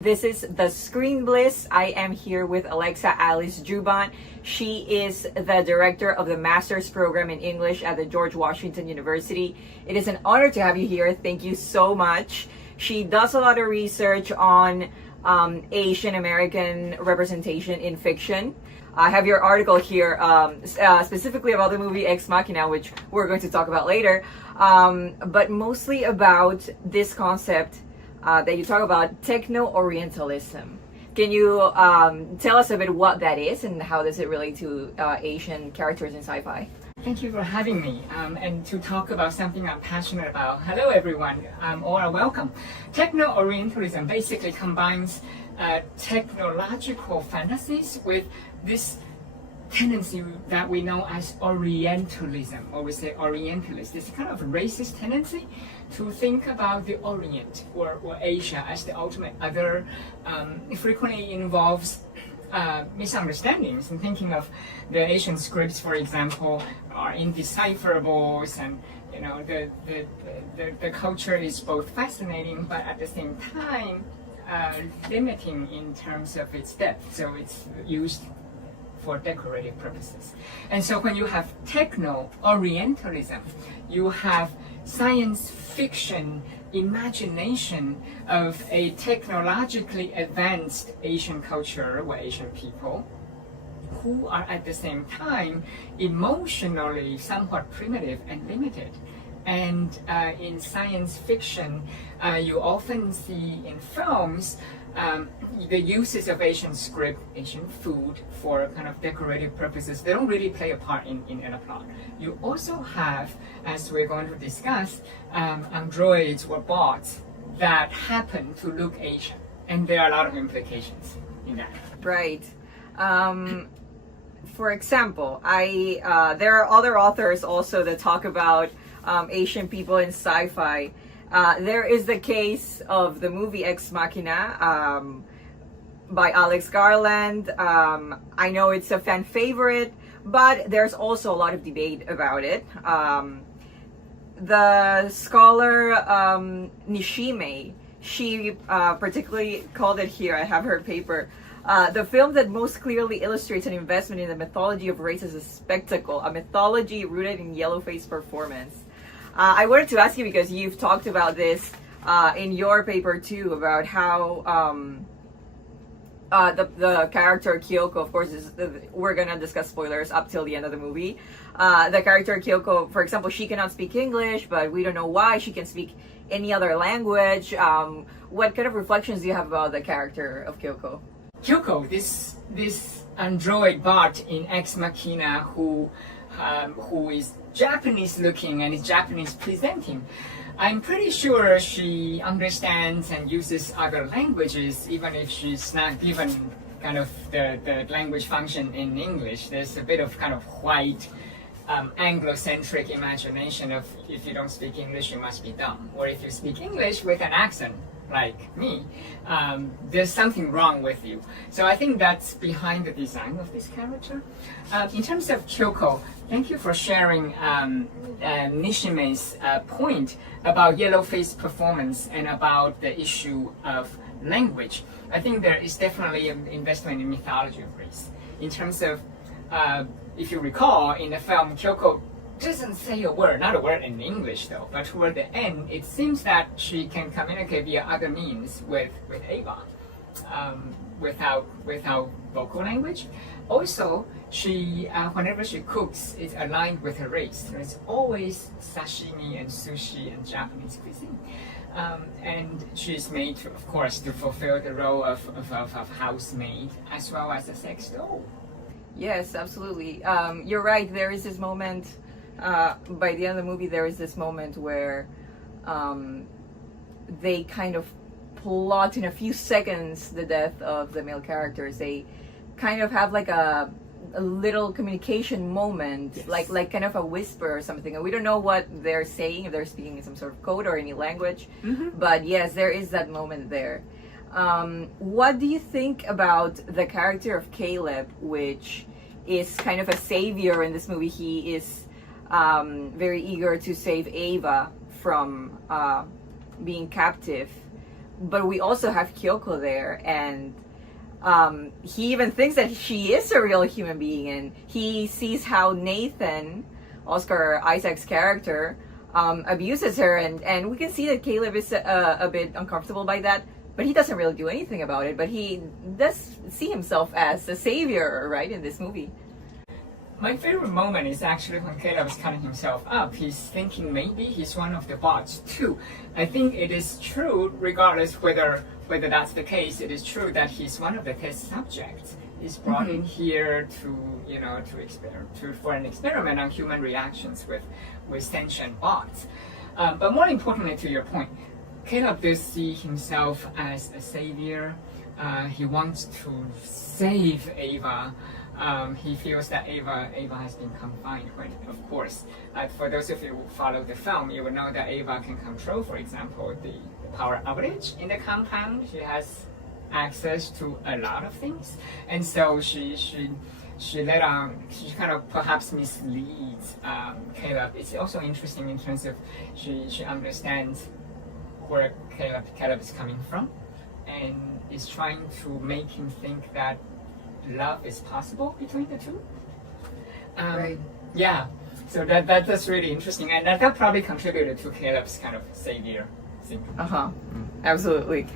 This is the Screenbliss. I am here with Alexa Alice Joubin. She is the director of the Master's Program in English at the George Washington University. It is an honor to have you here. Thank you so much. She does a lot of research on Asian American representation in fiction. I have your article here specifically about the movie Ex Machina, which we're going to talk about later, but mostly about this concept that you talk about, Techno-Orientalism. Can you tell us a bit what that is and how does it relate to Asian characters in sci-fi? Thank you for having me and to talk about something I'm passionate about. Hello everyone, all are welcome. Techno-Orientalism basically combines technological fantasies with this tendency that we know as Orientalism, or we say Orientalist. It's kind of a racist tendency to think about the Orient or Asia as the ultimate other. It frequently involves misunderstandings and thinking of the Asian scripts, for example, are indecipherables, and you know the culture is both fascinating but at the same time limiting in terms of its depth. So it's used for decorative purposes. And so when you have Techno-Orientalism, you have science fiction imagination of a technologically advanced Asian culture or Asian people who are at the same time emotionally somewhat primitive and limited. And in science fiction, you often see in films the uses of Asian script, Asian food for kind of decorative purposes. They don't really play a part in a plot. You also have, as we're going to discuss, androids or bots that happen to look Asian. And there are a lot of implications in that. Right. For example, there are other authors also that talk about Asian people in sci-fi. There is the case of the movie Ex Machina by Alex Garland. I know it's a fan favorite, but there's also a lot of debate about it. The scholar Nishime, she particularly called it here, I have her paper, the film that most clearly illustrates an investment in the mythology of race as a spectacle, a mythology rooted in yellow-face performance. I wanted to ask you, because you've talked about this in your paper too, about how the character Kyoko, of course, we're gonna discuss spoilers up till the end of the movie. The character Kyoko, for example, she cannot speak English, but we don't know why. She can speak any other language. What kind of reflections do you have about the character of Kyoko? Kyoko, this android bot in Ex Machina who is Japanese looking and is Japanese presenting. I'm pretty sure she understands and uses other languages, even if she's not given kind of the language function in English. There's a bit of kind of white Anglo-centric imagination of if you don't speak English, you must be dumb. Or if you speak English with an accent, like me, there's something wrong with you. So I think that's behind the design of this character. In terms of Kyoko, thank you for sharing Nishime's point about yellow-face performance and about the issue of language. I think there is definitely an investment in mythology of race. In terms of, if you recall, in the film, Kyoko doesn't say a word, not a word in English though, but toward the end, it seems that she can communicate via other means with Ava, without vocal language. Also, she, whenever she cooks, is aligned with her race. There's always sashimi and sushi and Japanese cuisine. And she's made, of course, to fulfill the role of housemaid as well as a sex doll. Yes, absolutely. You're right. There is this moment, by the end of the movie, there is this moment where they kind of plot in a few seconds the death of the male characters. They kind of have like a little communication moment, yes, like kind of a whisper or something, and we don't know what they're saying, if they're speaking in some sort of code or any language. But yes, there is that moment there. What do you think about the character of Caleb, which is kind of a savior in this movie? He is very eager to save Ava from being captive. but we also have Kyoko there, and he even thinks that she is a real human being, and he sees how Nathan, Oscar Isaac's character, abuses her, and we can see that Caleb is a bit uncomfortable by that, but he doesn't really do anything about it. But he does see himself as a savior, right, in this movie. My favorite moment is actually when Caleb is cutting himself up. He's thinking maybe he's one of the bots too. I think it is true, regardless whether that's the case. It is true that he's one of the test subjects. He's brought in here for an experiment on human reactions with sentient bots. But more importantly, to your point, Caleb does see himself as a savior. He wants to save Ava. He feels that Ava has been confined. When, of course, for those of you who follow the film, you will know that Ava can control, for example, the power outage in the compound. She has access to a lot of things, and so she kind of perhaps misleads Caleb. It's also interesting in terms of she understands where Caleb is coming from, and is trying to make him think that love is possible between the two. Right. Yeah. So that's really interesting, and that probably contributed to Caleb's kind of savior syndrome. Absolutely.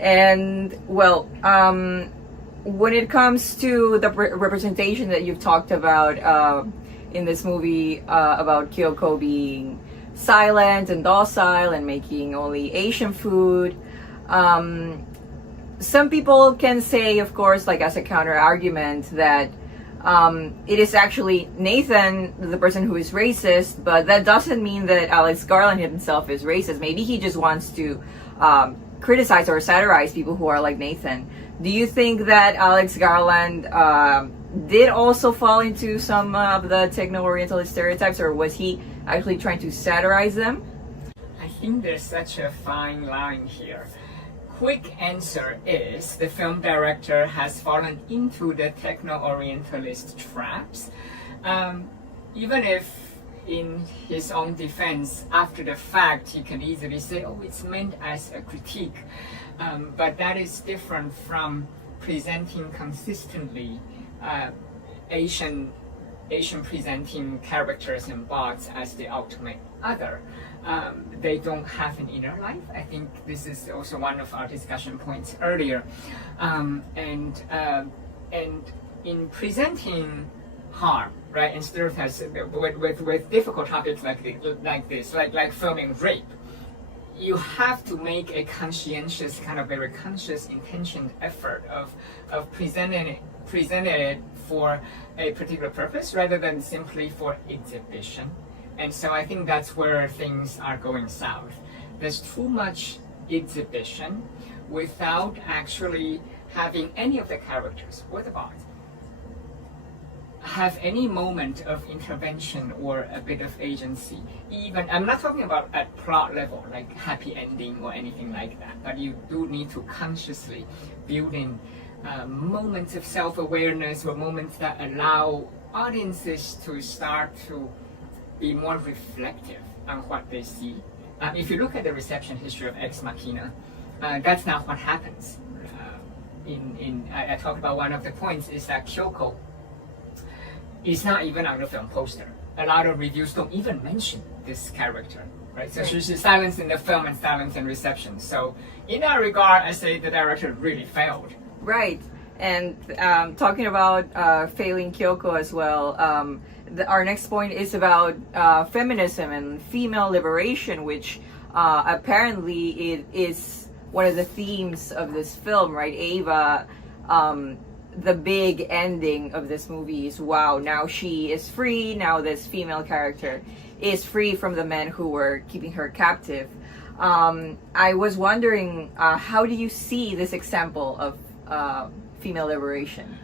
And well, when it comes to the representation that you've talked about in this movie about Kyoko being silent and docile and making only Asian food, some people can say, of course, like as a counter argument, that it is actually Nathan, the person who is racist, but that doesn't mean that Alex Garland himself is racist. Maybe he just wants to criticize or satirize people who are like Nathan. Do you think that Alex Garland did also fall into some of the Techno-Orientalist stereotypes, or was he actually trying to satirize them? I think there's such a fine line here. Quick answer is the film director has fallen into the Techno-Orientalist traps. Even if in his own defense, after the fact, he can easily say, oh, it's meant as a critique. But that is different from presenting consistently Asian presenting characters and bots as the ultimate other. They don't have an inner life. I think this is also one of our discussion points earlier. And in presenting harm, right, and stereotypes with difficult topics like this, like filming rape, you have to make a conscientious, kind of very conscious, intentioned effort of presenting it for a particular purpose rather than simply for exhibition. And so I think that's where things are going south. There's too much exhibition without actually having any of the characters or the bot have any moment of intervention or a bit of agency. Even, I'm not talking about at plot level, like happy ending or anything like that, but you do need to consciously build in moments of self-awareness or moments that allow audiences to start to be more reflective on what they see. If you look at the reception history of Ex Machina, that's not what happens. I talked about one of the points is that Kyoko is not even on the film poster. A lot of reviews don't even mention this character, right? So she's silenced in the film and silenced in reception. So in that regard, I say the director really failed. Right. And talking about failing Kyoko as well, our next point is about feminism and female liberation, which apparently it is one of the themes of this film, right? Ava, the big ending of this movie is, wow, now she is free. Now this female character is free from the men who were keeping her captive. I was wondering, how do you see this example of female liberation?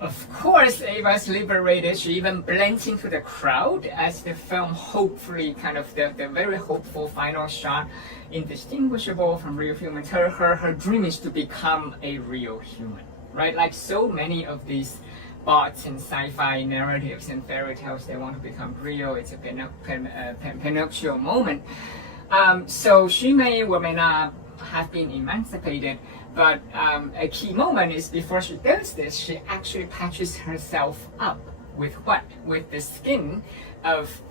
Of course, Ava's liberated. She even blends into the crowd as the film hopefully kind of the very hopeful final shot, indistinguishable from real humans. Her dream is to become a real human, right? Like so many of these bots in sci-fi narratives and fairy tales, they want to become real. It's a Pinocchio moment. So she may or may not have been emancipated. But a key moment is before she does this, she actually patches herself up with what? With the skin of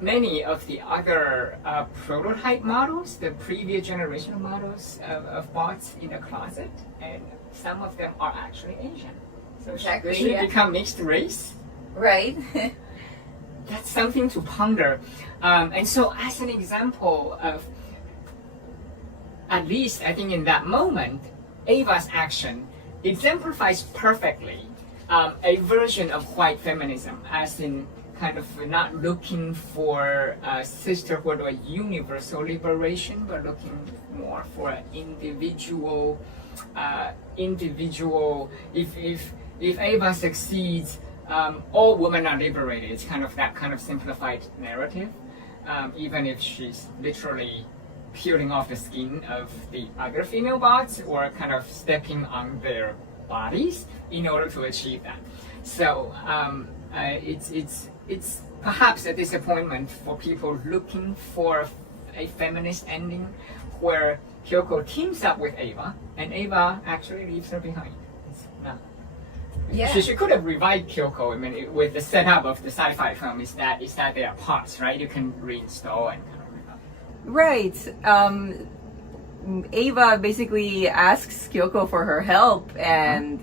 many of the other prototype models, the previous generation models of bots in the closet, and some of them are actually Asian. So Exactly, she yeah. become mixed race. Right. That's something to ponder. And so as an example of, at least I think in that moment, Ava's action exemplifies perfectly a version of white feminism, as in kind of not looking for sisterhood or universal liberation, but looking more for an individual. If Ava succeeds, all women are liberated. It's kind of that kind of simplified narrative, even if she's literally peeling off the skin of the other female bots or kind of stepping on their bodies in order to achieve that. So it's perhaps a disappointment for people looking for a feminist ending where Kyoko teams up with Ava and Ava actually leaves her behind. It's not. Yeah. She could have revived Kyoko. I mean, with the setup of the sci-fi film, is that there are parts, right? You can reinstall and kind of revive. Right. Ava basically asks Kyoko for her help, and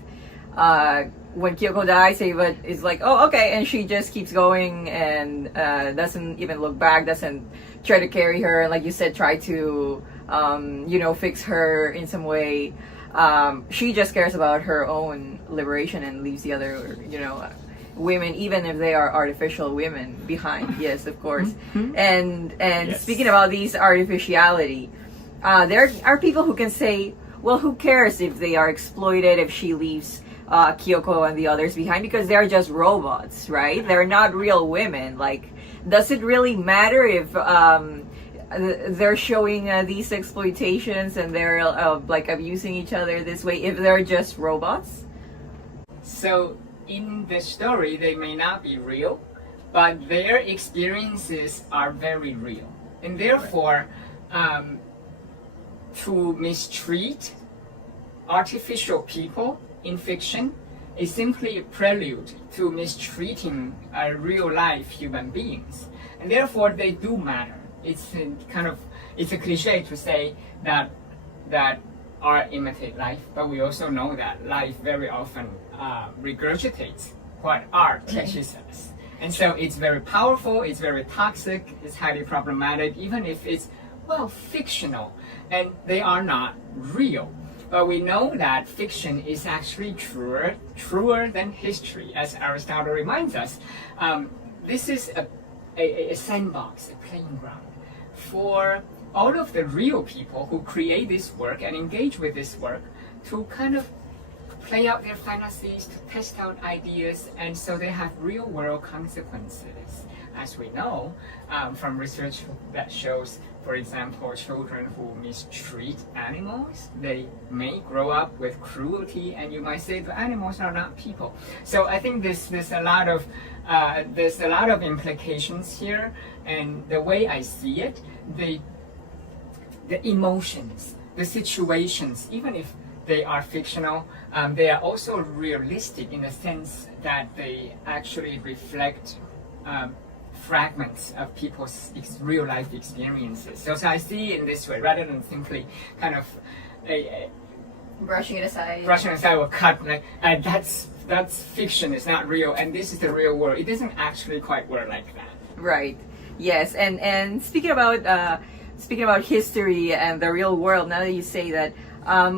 when Kyoko dies, Ava is like, "Oh, okay," and she just keeps going and doesn't even look back, doesn't try to carry her, like you said, try to fix her in some way. She just cares about her own liberation and leaves the other, women, even if they are artificial women, behind. Yes, of course. And Yes. Speaking about these artificiality, there are people who can say, well, who cares if they are exploited, if she leaves Kyoko and the others behind, because they're just robots, right? They're not real women. Like, does it really matter if they're showing these exploitations and they're like abusing each other this way if they're just robots? So in the story, they may not be real, but their experiences are very real, and therefore, to mistreat artificial people in fiction is simply a prelude to mistreating real life human beings, and therefore they do matter. It's a cliche to say that art imitates life, but we also know that life very often regurgitates what art teaches us. And so it's very powerful, it's very toxic, it's highly problematic, even if it's, fictional, and they are not real. But we know that fiction is actually truer than history, as Aristotle reminds us. This is a sandbox, a playing ground for all of the real people who create this work and engage with this work to kind of play out their fantasies, to test out ideas, and so they have real world consequences. As we know from research that shows, for example, children who mistreat animals, they may grow up with cruelty, and you might say the animals are not people. So I think there's a lot of implications here, and the way I see it, the emotions, the situations, even if they are fictional, they are also realistic in the sense that they actually reflect fragments of people's real life experiences. So I see it in this way, rather than simply kind of Brushing it aside. or cut, like that's fiction, it's not real, and this is the real world. It doesn't actually quite work like that. Right. Yes. And speaking about history and the real world, now that you say that,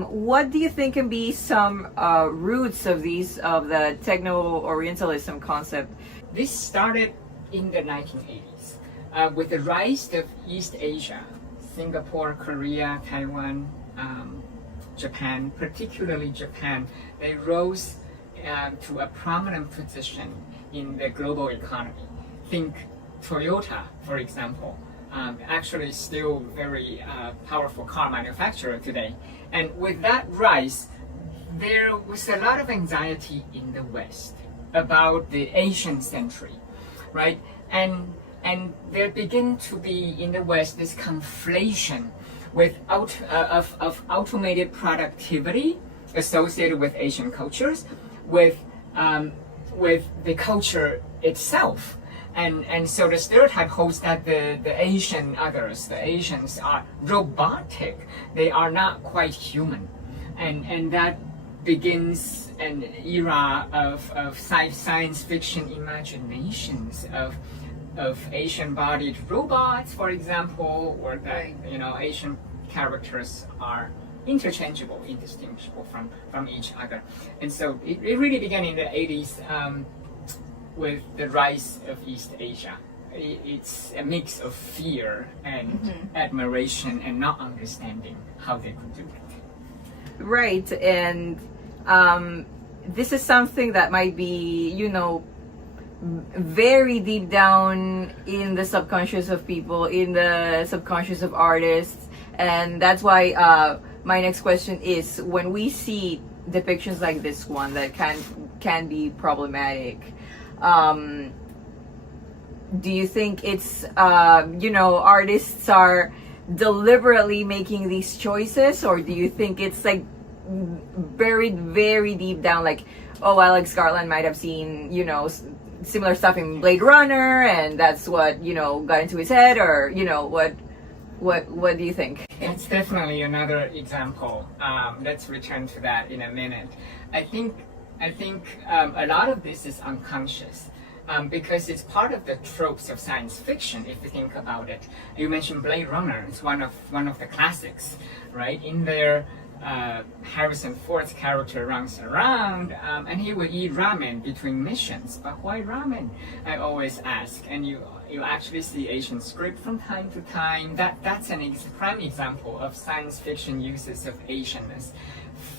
what do you think can be some roots of the Techno-Orientalism concept? This started in the 1980s with the rise of East Asia, Singapore, Korea, Taiwan, Japan, particularly Japan. They rose to a prominent position in the global economy. Think Toyota, for example, actually still very powerful car manufacturer today. And with that rise, there was a lot of anxiety in the West about the Asian century, right? And there began to be in the West this conflation with of automated productivity associated with Asian cultures, with the culture itself. And so the stereotype holds that the Asian others, the Asians, are robotic. They are not quite human. And that begins an era of science fiction imaginations of Asian-bodied robots, for example, or that Asian characters are interchangeable, indistinguishable from each other. And so it really began in the 80s with the rise of East Asia. It's a mix of fear and admiration and not understanding how they could do it. Right, and this is something that might be, very deep down in the subconscious of people, in the subconscious of artists, and that's why my next question is, when we see depictions like this one that can be problematic, do you think it's artists are deliberately making these choices, or do you think it's like buried very deep down, like, oh, Alex Garland might have seen similar stuff in Blade Runner and that's what got into his head, or what do you think? That's definitely another example. Let's return to that in a minute. I think a lot of this is unconscious. Because it's part of the tropes of science fiction, if you think about it. You mentioned Blade Runner. It's one of the classics, right? In there, Harrison Ford's character runs around, and he will eat ramen between missions. But why ramen? I always ask. And you actually see Asian script from time to time. That's an prime example of science fiction uses of Asianness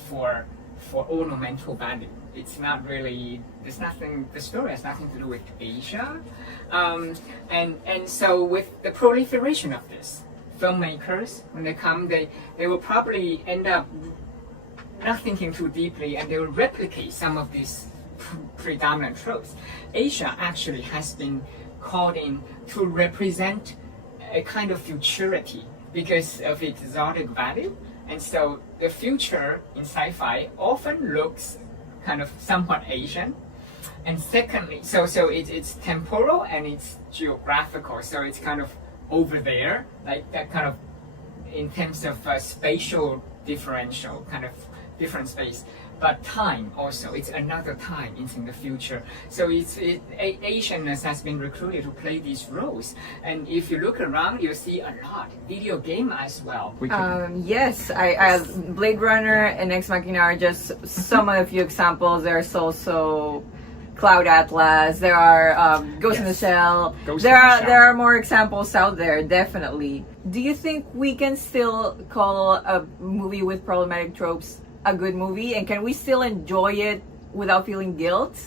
for ornamental value. It's not really, the story has nothing to do with Asia. And so with the proliferation of this, filmmakers, when they come, they will probably end up not thinking too deeply, and they will replicate some of these predominant tropes. Asia actually has been called in to represent a kind of futurity because of its exotic value. And so the future in sci-fi often looks kind of somewhat Asian. And secondly, so it's temporal and it's geographical. So it's kind of over there, like that kind of, in terms of spatial differential, kind of different space. But time also, it's another time, it's in the future. So Asianness has been recruited to play these roles. And if you look around, you'll see a lot. Video game as well. Yes, I Blade Runner and Ex Machina are just some of the few examples. There's also Cloud Atlas, there are Ghost in the Shell. There are more examples out there, definitely. Do you think we can still call a movie with problematic tropes a good movie, and can we still enjoy it without feeling guilt?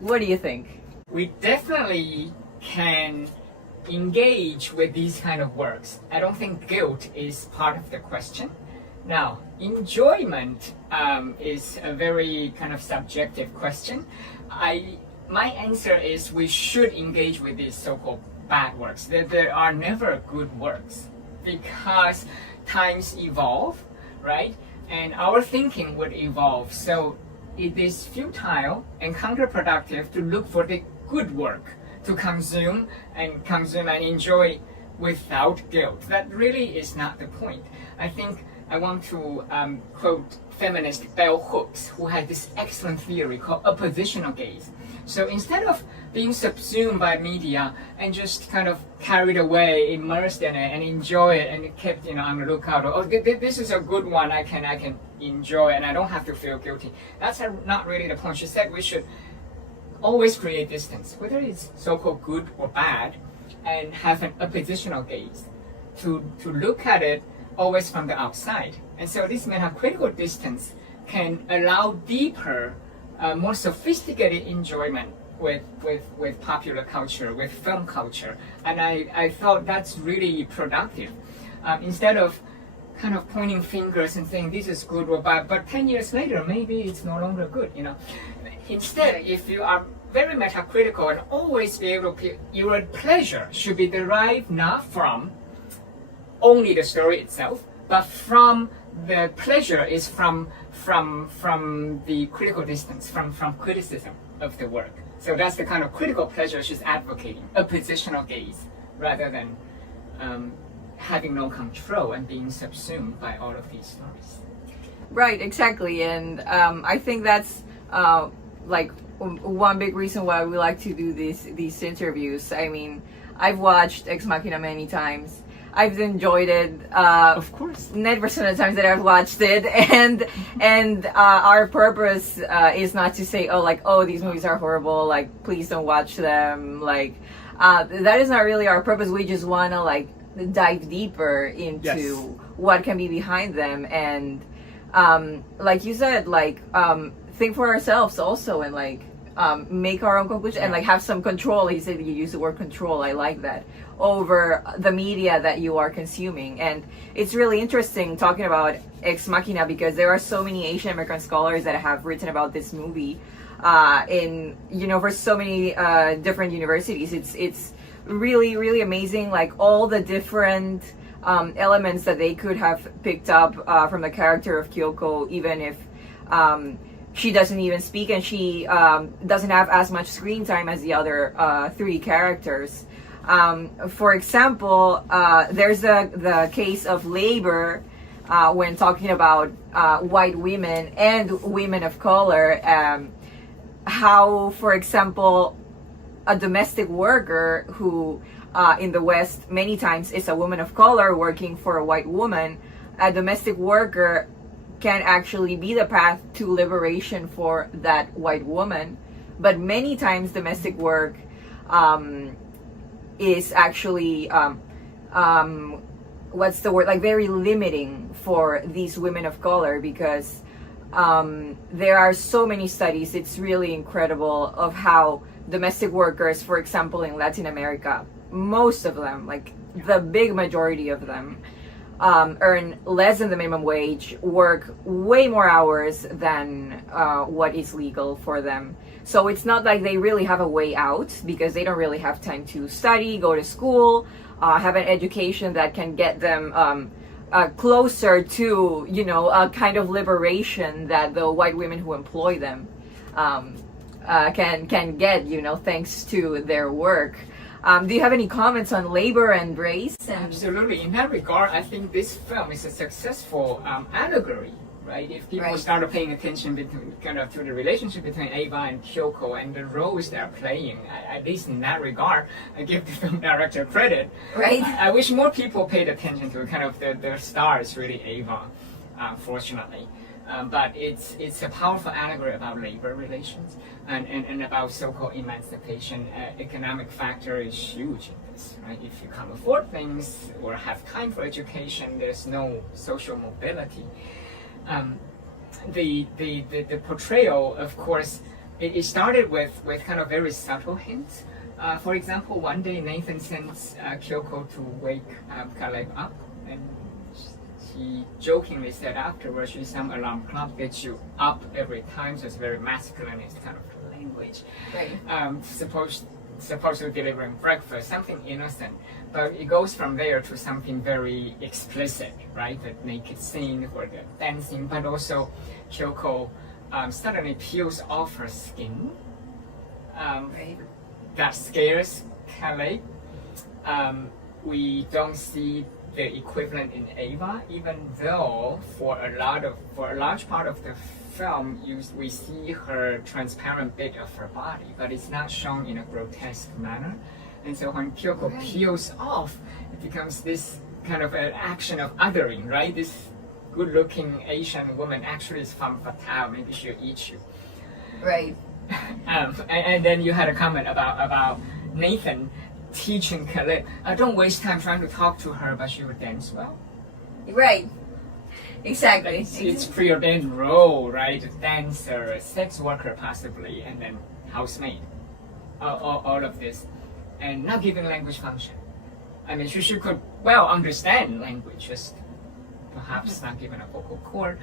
What do you think? We definitely can engage with these kind of works. I don't think guilt is part of the question. Now, enjoyment is a very kind of subjective question. My answer is we should engage with these so-called bad works. There are never good works because times evolve, right? And our thinking would evolve. So it is futile and counterproductive to look for the good work to consume and enjoy without guilt. That really is not the point. I think I want to quote feminist bell hooks, who had this excellent theory called oppositional gaze. So instead of being subsumed by media and just kind of carried away, immersed in it and enjoy it and kept on the lookout, oh, this is a good one, I can enjoy and I don't have to feel guilty. That's not really the point. She said we should always create distance, whether it's so-called good or bad, and have an oppositional gaze to look at it always from the outside. And so this metacritical distance can allow deeper, more sophisticated enjoyment with popular culture, with film culture. And I thought that's really productive. Instead of kind of pointing fingers and saying this is good or bad, but 10 years later, maybe it's no longer good, Instead, if you are very metacritical and always be able to, your pleasure should be derived not from only the story itself, but from the pleasure is from the critical distance, from criticism of the work. So that's the kind of critical pleasure she's advocating, a positional gaze, rather than having no control and being subsumed by all of these stories. Right, exactly. And I think that's like one big reason why we like to do these interviews. I mean, I've watched Ex Machina many times. I've enjoyed it. Of course. 90% of the times that I've watched it, and our purpose is not to say, oh, these movies are horrible, like, please don't watch them. Like, that is not really our purpose. We just want to like dive deeper into what can be behind them, and like you said, like think for ourselves also, and like make our own conclusion, and like have some control. He said you use the word control. I like that, over the media that you are consuming. And it's really interesting talking about Ex Machina, because there are so many Asian American scholars that have written about this movie in, for so many different universities. It's really, really amazing, like all the different elements that they could have picked up from the character of Kyoko, even if she doesn't even speak, and she doesn't have as much screen time as the other three characters. For example, there's the case of labor when talking about white women and women of color. How, for example, a domestic worker who in the West many times is a woman of color working for a white woman, a domestic worker can actually be the path to liberation for that white woman. But many times domestic work is actually what's the word, like very limiting for these women of color, because there are so many studies, it's really incredible, of how domestic workers, for example, in Latin America, most of them, like the big majority of them, earn less than the minimum wage, work way more hours than what is legal for them. So it's not like they really have a way out, because they don't really have time to study, go to school, have an education that can get them closer to, a kind of liberation that the white women who employ them can get, thanks to their work. Do you have any comments on labor and race? Absolutely. In that regard, I think this film is a successful allegory, right? If people started paying attention to the relationship between Ava and Kyoko and the roles they're playing, at least in that regard, I give the film director credit. Right. I wish more people paid attention to the star is really Ava, fortunately. But it's a powerful allegory about labor relations and about so-called emancipation. Economic factor is huge in this, right? If you can't afford things or have time for education, there's no social mobility. The portrayal, of course, it started with kind of very subtle hints. For example, one day Nathan sends Kyoko to wake Caleb up, and he jokingly said afterwards, some alarm clock gets you up every time, so it's very masculine, it's kind of language. Right. Supposed to delivering breakfast, something innocent, but it goes from there to something very explicit, right? The naked scene or the dancing, but also Kyoko suddenly peels off her skin. That scares Calais. We don't see the equivalent in Ava, even though for a large part of the film, we see her transparent bit of her body, but it's not shown in a grotesque manner. And so when Kyoko peels off, it becomes this kind of an action of othering, right? This good-looking Asian woman actually is femme fatale, maybe she'll eat you. Right. And then you had a comment about Nathan teaching Caleb, don't waste time trying to talk to her, but she would dance well. Right. Exactly. It's preordained role, right? A dancer, a sex worker possibly, and then housemaid. All of this. And not giving language function. I mean, she could well understand language, just perhaps not given a vocal cord.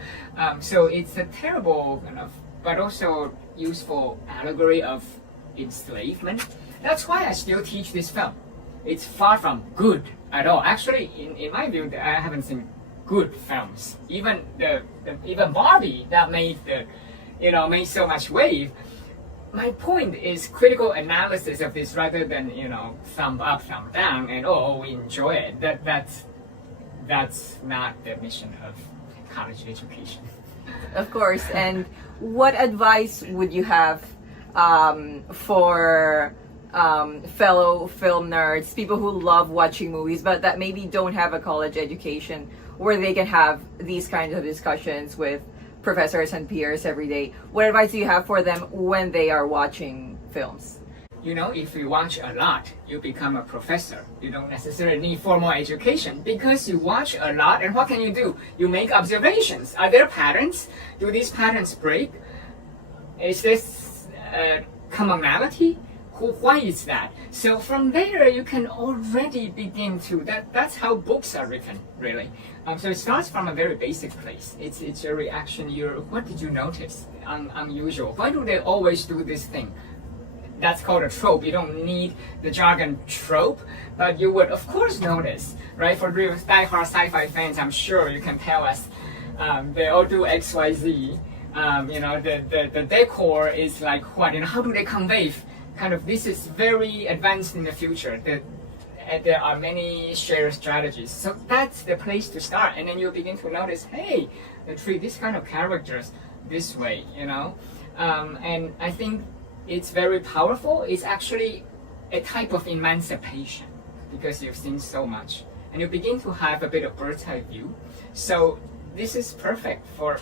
So it's a terrible kind of, but also useful allegory of enslavement. That's why I still teach this film. it's far from good at all. Actually, in my view, I haven't seen good films. Even even Barbie that made made so much wave. My point is critical analysis of this rather than thumb up, thumb down, and we enjoy it. That's not the mission of college education. Of course. And what advice would you have for fellow film nerds, people who love watching movies but that maybe don't have a college education where they can have these kinds of discussions with professors and peers every day? What advice do you have for them when they are watching films? If you watch a lot, you become a professor. You don't necessarily need formal education because you watch a lot. And what can you do? You make observations. Are there patterns? Do these patterns break? Is this commonality? Why is that? So from there, you can already begin to, that's how books are written, really. So it starts from a very basic place. It's a reaction. What did you notice? Unusual. Why do they always do this thing? That's called a trope. You don't need the jargon trope, but you would of course notice, right? For real die-hard sci-fi fans, I'm sure you can tell us they all do XYZ. The decor is like what? How do they convey? Kind of, this is very advanced in the future. There are many shared strategies. So that's the place to start. And then you begin to notice, hey, they treat this kind of characters this way, And I think it's very powerful. It's actually a type of emancipation because you've seen so much. And you begin to have a bit of bird's eye view. So this is perfect for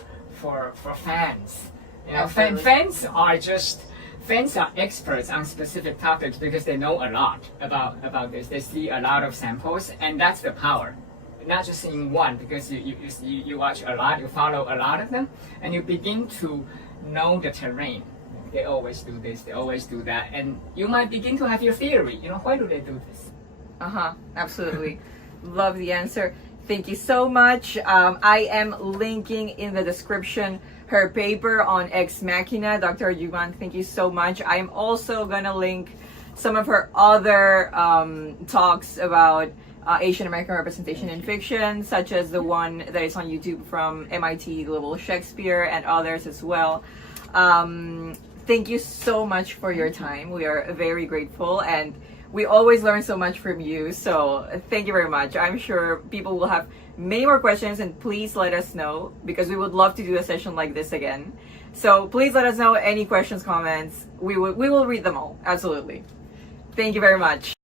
fans. Fans are experts on specific topics because they know a lot about this. They see a lot of samples, and that's the power. Not just in one, because you watch a lot, you follow a lot of them, and you begin to know the terrain. They always do this, they always do that, and you might begin to have your theory. Why do they do this? Absolutely. Love the answer. Thank you so much. I am linking in the description her paper on Ex Machina. Dr. Joubin, thank you so much. I am also going to link some of her other talks about Asian American representation in fiction, such as the one that is on YouTube from MIT Global Shakespeare and others as well. Thank you so much for your time. We are very grateful, and we always learn so much from you. So thank you very much. I'm sure people will have many more questions, and please let us know because we would love to do a session like this again. So please let us know any questions, comments. We will read them all. Absolutely. Thank you very much.